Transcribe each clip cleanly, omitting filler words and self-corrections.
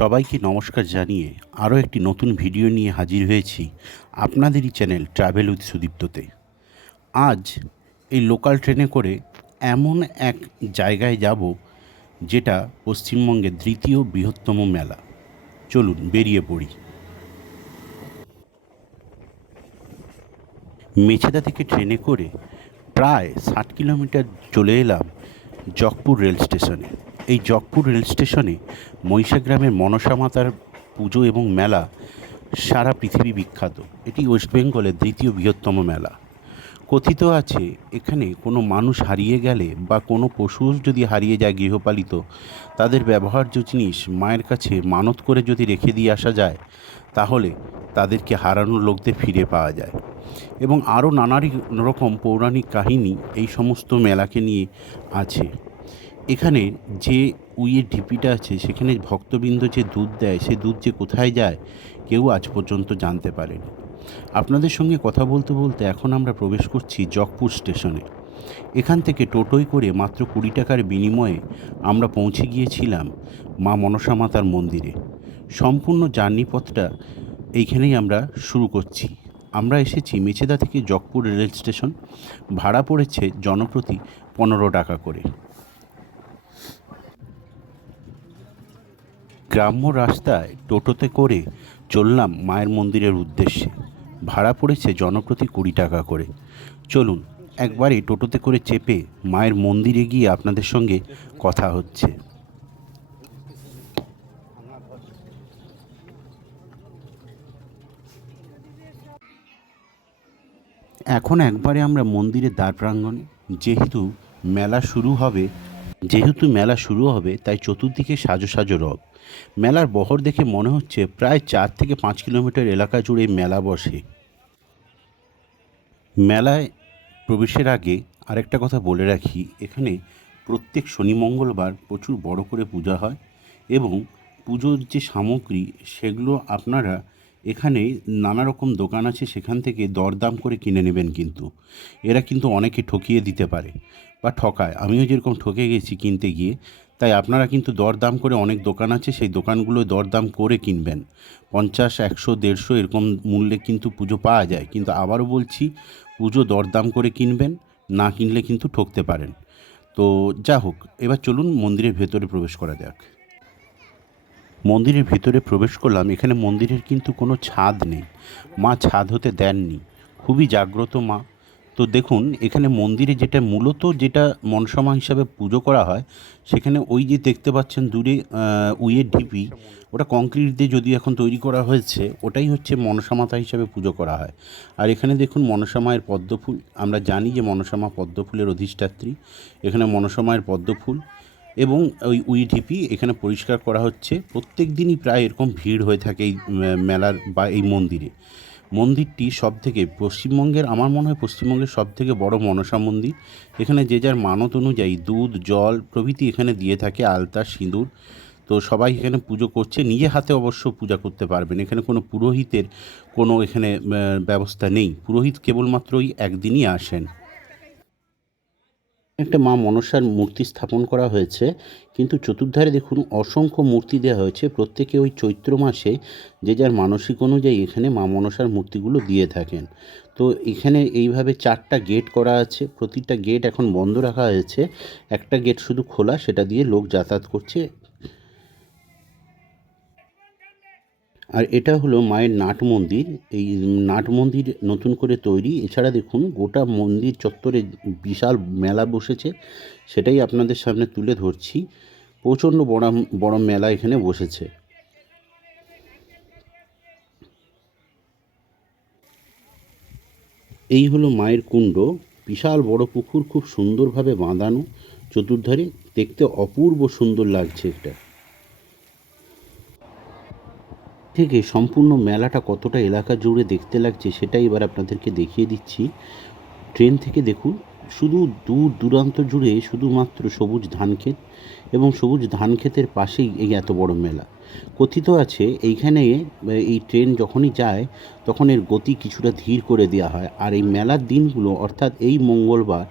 সবাইকে নমস্কার জানিয়ে আরও একটি নতুন ভিডিও নিয়ে হাজির হয়েছি আপনাদেরই চ্যানেল ট্রাভেল উইথ সুদীপ্ততে। আজ এই লোকাল ট্রেনে করে এমন এক জায়গায় যাব যেটা পশ্চিমবঙ্গের দ্বিতীয় বৃহত্তম মেলা। চলুন বেরিয়ে পড়ি। মেছেদা থেকে ট্রেনে করে প্রায় 60 কিলোমিটার চলে এলাম জকপুর রেল স্টেশনে। এই জকপুর রেল স্টেশনে মহিষাগ্রামের মনসা মাতার পুজো এবং মেলা সারা পৃথিবী বিখ্যাত। এটি ওয়েস্ট বেঙ্গলের দ্বিতীয় বৃহত্তম মেলা। কথিত আছে এখানে কোনো মানুষ হারিয়ে গেলে বা কোনো পশু যদি হারিয়ে যায় গৃহপালিত, তাদের ব্যবহার্য জিনিস মায়ের কাছে মানত করে যদি রেখে দিয়ে আসা যায়, তাহলে তাদেরকে হারানো লোকদের ফিরে পাওয়া যায়। এবং আরও নানা রকম পৌরাণিক কাহিনী এই সমস্ত মেলাকে নিয়ে আছে। এখানে যে উইয়ের ঢিপিটা আছে সেখানে ভক্তবৃন্দ যে দুধ দেয়, সে দুধ যে কোথায় যায় কেউ আজ পর্যন্ত জানতে পারেনি। আপনাদের সঙ্গে কথা বলতে বলতে এখন আমরা প্রবেশ করছি জকপুর স্টেশনে। এখান থেকে টোটোয় করে মাত্র 20 টাকার বিনিময়ে আমরা পৌঁছে গিয়েছিলাম মা মনসা মাতার মন্দিরে। সম্পূর্ণ জার্নি পথটা এইখানেই আমরা শুরু করছি। আমরা এসেছি মেছেদা থেকে জকপুর রেল স্টেশন। ভাড়া পড়েছে জনপ্রতি 15 টাকা করে। গ্রাম্য রাস্তায় টোটোতে করে চললাম মায়ের মন্দিরের উদ্দেশ্যে। ভাড়া পড়েছে জনপ্রতি 20 টাকা করে। চলুন একবারে টোটোতে করে চেপে মায়ের মন্দিরে গিয়ে আপনাদের সঙ্গে কথা হচ্ছে। এখন একবারে আমরা মন্দিরের দ্বার প্রাঙ্গণে। যেহেতু মেলা শুরু হবে তাই চতুর্দিকে সাজো সাজো রব। মেলার বহর দেখে মনে হচ্ছে প্রায় 4 থেকে 5 কিলোমিটার এলাকা জুড়ে মেলা বসে। মেলায় প্রবেশের আগে আরেকটা কথা বলে রাখি, এখানে প্রত্যেক শনি মঙ্গলবার প্রচুর বড় করে পূজা হয় এবং পুজোর যে সামগ্রী সেগুলো আপনারা এখানে নানা রকম দোকান আছে, সেখান থেকে দরদাম করে কিনে নেবেন। কিন্তু এরা কিন্তু অনেকে ঠকিয়ে দিতে পারে বা ঠকায়। আমিও যেরকম ঠকে গেছি কিনতে গিয়ে। তাই আপনারা কিন্তু দরদাম করে, অনেক দোকান আছে সেই দোকানগুলো দরদাম করে কিনবেন। 50, 100, 150 এরকম মূল্যে কিন্তু পুজো পাওয়া যায়। কিন্তু আবারও বলছি, পুজো দরদাম করে কিনবেন, না কিনলে কিন্তু ঠকতে পারেন। তো যা হোক, এবার চলুন মন্দিরের ভেতরে প্রবেশ করা যাক। মন্দিরের ভিতরে প্রবেশ করলাম। এখানে মন্দিরের কিন্তু কোনো ছাদ নেই, মা ছাদ হতে দেননি। খুবই জাগ্রত মা। তো দেখুন এখানে মন্দিরে যেটা মনসা হিসাবে পুজো করা হয়, সেখানে ওই যে দেখতে পাচ্ছেন দূরে উইয়ের ঢিপি, ওটা কংক্রিট দিয়ে যদিও এখন তৈরি করা হয়েছে, ওটাই হচ্ছে মনসা মাতা হিসাবে পুজো করা হয়। আর এখানে দেখুন মনসা মায়ের পদ্মফুল। আমরা জানি যে মনসা মা পদ্মফুলের অধিষ্ঠাত্রী। এখানে মনসা মায়ের পদ্মফুল এবং ওই উইঢিপি এখানে পরিষ্কার করা হচ্ছে। প্রত্যেক দিনই প্রায় এরকম ভিড় হয়ে থাকে এই মেলার বা এই মন্দিরে। মন্দিরটি সবথেকে পশ্চিমবঙ্গের, আমার মনে হয় পশ্চিমবঙ্গের সবথেকে বড় মনসা মন্দির। এখানে যে যার মানত অনুযায়ী দুধ, জল প্রভৃতি এখানে দিয়ে থাকে, আলতা, সিঁদুর। তো সবাই এখানে পুজো করছে, নিজে হাতে অবশ্য পূজা করতে পারবেন। এখানে কোনো পুরোহিতের কোনো এখানে ব্যবস্থা নেই। পুরোহিত কেবলমাত্র ওই একদিনই আসেন। একটা মা মনসার মূর্তি স্থাপন করা হয়েছে, কিন্তু চতুর্ধারে দেখুন অসংখ্য মূর্তি দেওয়া হয়েছে। প্রত্যেকে ওই চৈত্র মাসে যে যার মানসিক অনুযায়ী এখানে মা মনসার মূর্তিগুলো দিয়ে থাকেন। তো এখানে এইভাবে 4টা গেট করা আছে। প্রতিটা গেট এখন বন্ধ রাখা হয়েছে, একটা গেট শুধু খোলা, সেটা দিয়ে লোক যাতায়াত করছে। আর এটা হলো মায়ের নাট মন্দির। এই নাট মন্দির নতুন করে তৈরি। এছাড়া দেখুন গোটা মন্দির চত্বরে বিশাল মেলা বসেছে, সেটাই আপনাদের সামনে তুলে ধরছি। প্রচণ্ড বড় বড় মেলা এখানে বসেছে। এই হলো মায়ের কুণ্ড। বিশাল বড় পুকুর, খুব সুন্দরভাবে বাঁধানো, চতুর্ধারে দেখতে অপূর্ব সুন্দর লাগছে। এটা থেকে সম্পূর্ণ মেলাটা কতটা এলাকা জুড়ে দেখতে লাগছে সেটাই এবার আপনাদেরকে দেখিয়ে দিচ্ছি। ট্রেন থেকে দেখুন শুধু দূর দূরান্ত জুড়ে শুধুমাত্র সবুজ ধান ক্ষেত, এবং সবুজ ধান ক্ষেতের পাশেই এই এত বড় মেলা। কথিত আছে এইখানে এই ট্রেন যখনই যায় তখন এর গতি কিছুটা ধীর করে দেওয়া হয়। আর এই মেলার দিনগুলো অর্থাৎ এই মঙ্গলবার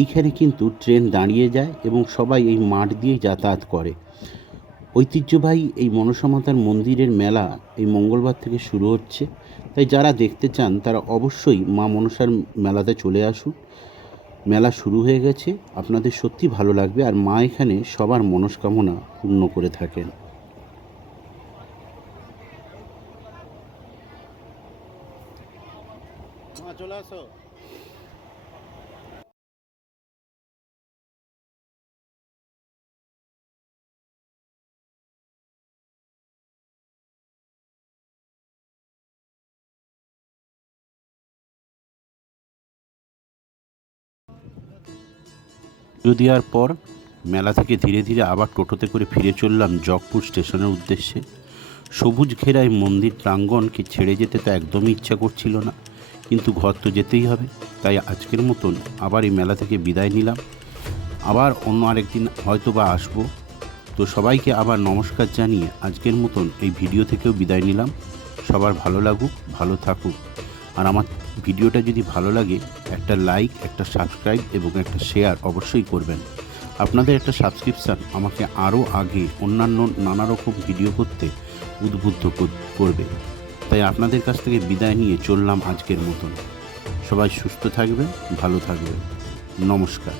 এইখানে কিন্তু ট্রেন দাঁড়িয়ে যায় এবং সবাই এই মাঠ দিয়েই যাতায়াত করে। ঐতিহ্যবাহী এই মনসা মাতার মন্দিরের মেলা এই মঙ্গলবার থেকে শুরু হচ্ছে, তাই যারা দেখতে চান তারা অবশ্যই মা মনসার মেলাতে চলে আসুন। মেলা শুরু হয়ে গেছে, আপনাদের সত্যি ভালো লাগবে, আর মা এখানে সবার মনস্কামনা পূর্ণ করে থাকেন। চলে আসো। পুজো দেওয়ার পর মেলা থেকে ধীরে ধীরে আবার টোটোতে করে ফিরে চললাম জগপুর স্টেশনের উদ্দেশ্যে। সবুজ ঘেরা এই মন্দির প্রাঙ্গণকে ছেড়ে যেতে তো একদমই ইচ্ছা করছিল না, কিন্তু ঘর তো যেতেই হবে। তাই আজকের মতন আবার এই মেলা থেকে বিদায় নিলাম। আবার অন্য আরেকদিন হয়তো বা আসবো। তো সবাইকে আবার নমস্কার জানিয়ে আজকের মতন এই ভিডিও থেকেও বিদায় নিলাম। সবার ভালো লাগুক, ভালো থাকুক। আর আমার ভিডিওটা যদি ভালো লাগে একটা লাইক, একটা সাবস্ক্রাইব এবং একটা শেয়ার অবশ্যই করবেন। আপনাদের একটা সাবস্ক্রিপশান আমাকে আরও আগে অন্যান্য নানা রকম ভিডিও করতে উদ্বুদ্ধ করবে। তাই আপনাদের কাছ থেকে বিদায় নিয়ে চললাম আজকের মতন। সবাই সুস্থ থাকবেন, ভালো থাকবেন। নমস্কার।